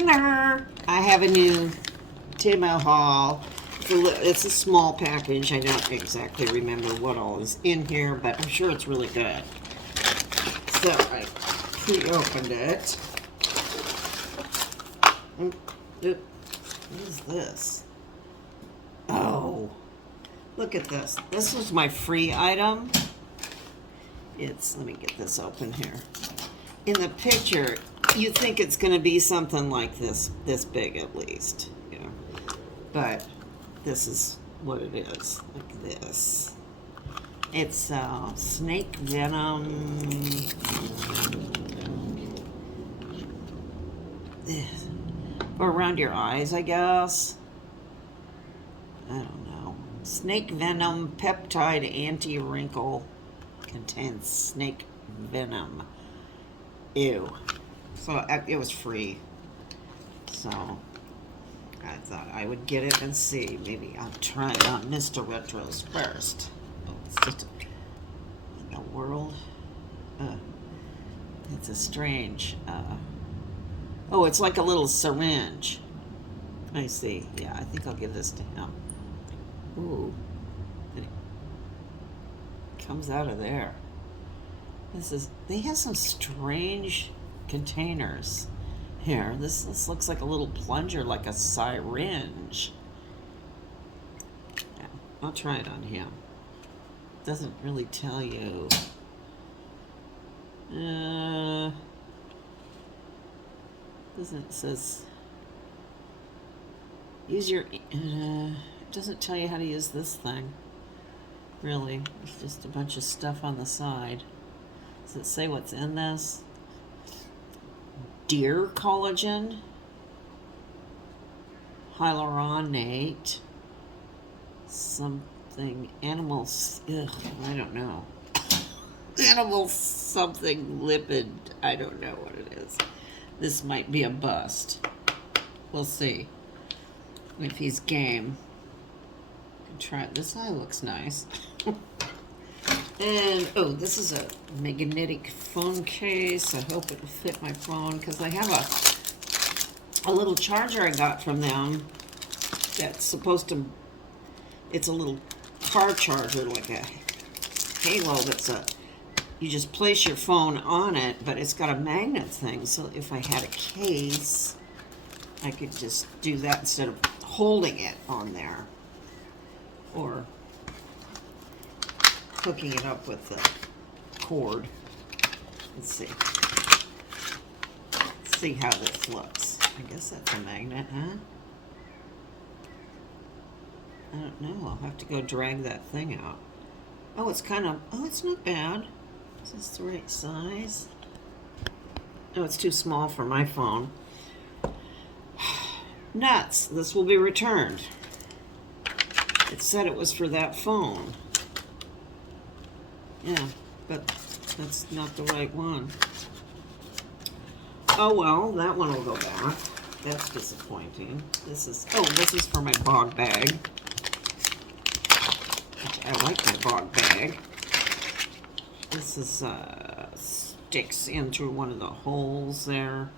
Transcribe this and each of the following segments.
Hello! I have a new Temu haul. It's a small package. I don't exactly remember what all is in here, but I'm sure it's really good. So I pre-opened it. What is this? Oh, look at this. This was my free item. Let me get this open here. In the picture, you think it's going to be something like this big at least, you know. But this is what it is, like this. It's snake venom. Or around your eyes, I guess. I don't know. Snake venom peptide anti-wrinkle contains snake venom. Ew. So it was free. So I thought I would get it and see. Maybe I'll try it on Mr. RETROS first. Oh, it's just in the world. It's a strange. Oh, it's like a little syringe. I see. Yeah, I think I'll give this to him. Ooh. It comes out of there. They have some strange containers here. This looks like a little plunger, like a syringe. Yeah, I'll try it on him. Doesn't really tell you. It says use your. It doesn't tell you how to use this thing. Really, it's just a bunch of stuff on the side. Does it say what's in this? Deer collagen, hyaluronate, something, animals, I don't know. Animal something lipid, I don't know what it is. This might be a bust. We'll see if he's game. Try it. This eye looks nice. And, oh, this is a magnetic phone case. I hope it will fit my phone, because I have a little charger I got from them that's supposed to, it's a little car charger, like a halo you just place your phone on it, but it's got a magnet thing, so if I had a case, I could just do that instead of holding it on there. Or hooking it up with the cord. Let's see. Let's see how this looks. I guess that's a magnet, huh? I don't know. I'll have to go drag that thing out. Oh, it's kind of, oh, it's not bad. Is this the right size? Oh, it's too small for my phone. Nuts. This will be returned. It said it was for that phone. Yeah, but that's not the right one. Oh well, that one will go back. That's disappointing. This is for my bog bag. Which I like my bog bag. This is sticks into one of the holes there,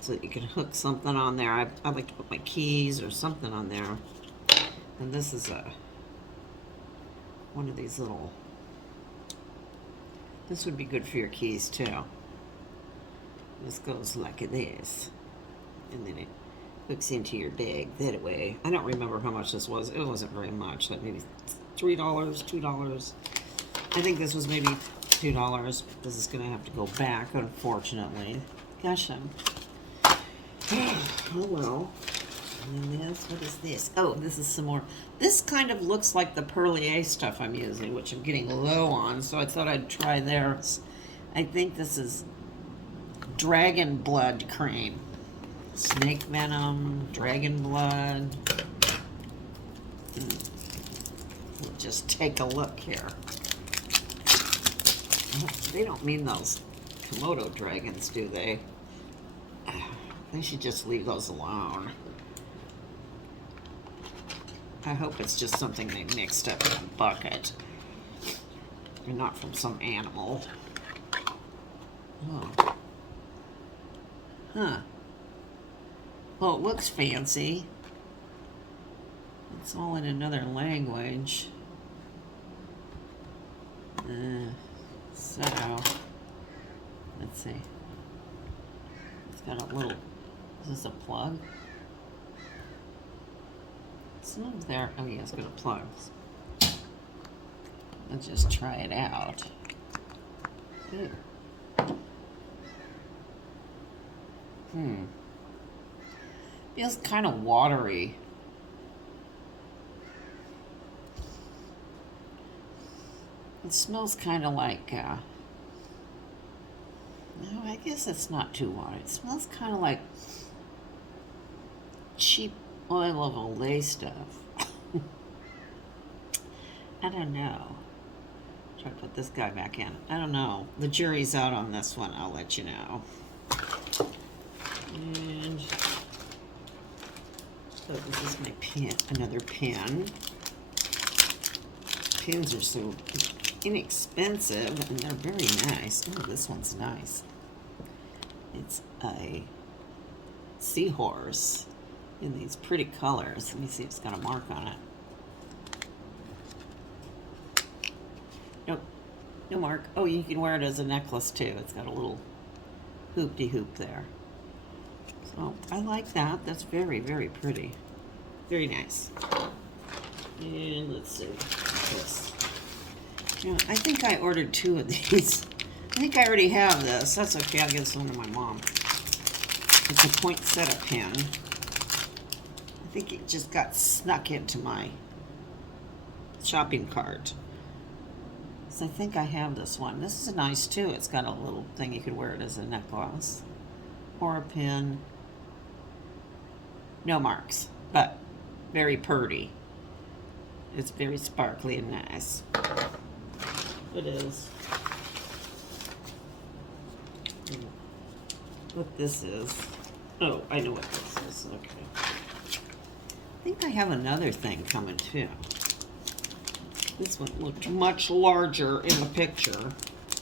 so that you can hook something on there. I like to put my keys or something on there. And this is one of these little. This would be good for your keys too. This goes like this, and then it hooks into your bag that way. I don't remember how much this was. It wasn't very much, like maybe $3, $2. I think this was maybe $2. This is gonna have to go back, unfortunately. Gosh, oh well. And then this, what is this? Oh, this is some more. This kind of looks like the Perlier stuff I'm using, which I'm getting low on, so I thought I'd try theirs. I think this is dragon blood cream. Snake venom, dragon blood. We'll just take a look here. They don't mean those Komodo dragons, do they? They should just leave those alone. I hope it's just something they mixed up in a bucket and not from some animal. Oh. Huh. Well, it looks fancy. It's all in another language. So, let's see. It's got a little, is this a plug? It's not there. Oh yeah, it's got a plug. Let's just try it out. Ew. Feels kind of watery. It smells kind of like, no, I guess it's not too watery. It smells kind of like cheap oil of Olay stuff. I don't know. Try to put this guy back in. I don't know. The jury's out on this one. I'll let you know. And so this is my pen, another pen. Pens are so inexpensive and they're very nice. Oh, this one's nice. It's a seahorse in these pretty colors. Let me see if it's got a mark on it. Nope, no mark. Oh, you can wear it as a necklace too. It's got a little hoop-de-hoop there. So I like that. That's very, very pretty. Very nice. And let's see this. You know, I think I ordered 2 of these. I think I already have this. That's okay. I'll give this one to my mom. It's a poinsettia pen. I think it just got snuck into my shopping cart. So I think I have this one. This is nice too. It's got a little thing you could wear it as a necklace or a pin. No marks, but very pretty. It's very sparkly and nice. It is. What this is. Oh, I know what this is. Okay. I think I have another thing coming too. This one looked much larger in the picture,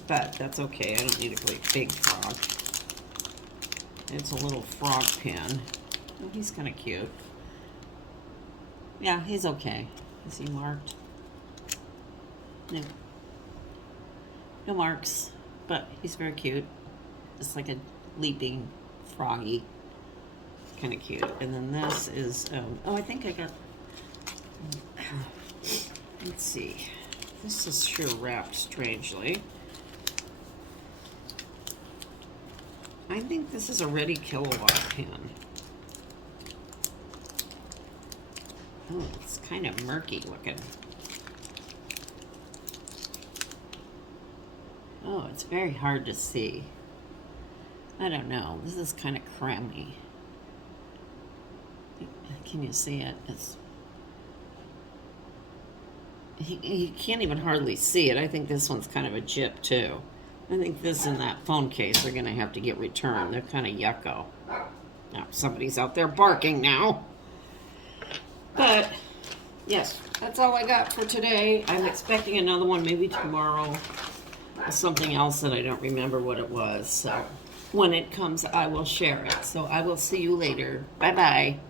but that's okay. I don't need a great big frog. It's a little frog pin. Oh, he's kind of cute. Yeah, he's okay. Is he marked? No. No marks, but he's very cute. It's like a leaping froggy. Kind of cute. And then this is, oh, I think I got, let's see. This is sure wrapped strangely. I think this is a Ready Kilowatt pen. Oh, it's kind of murky looking. Oh, it's very hard to see. I don't know. This is kind of crummy. Can you see it? It's you can't even hardly see it. I think this one's kind of a jip too. I think this and that phone case are going to have to get returned. They're kind of yucko. Now, somebody's out there barking now. But, yes, that's all I got for today. I'm expecting another one maybe tomorrow. Something else that I don't remember what it was. So, when it comes, I will share it. So, I will see you later. Bye-bye.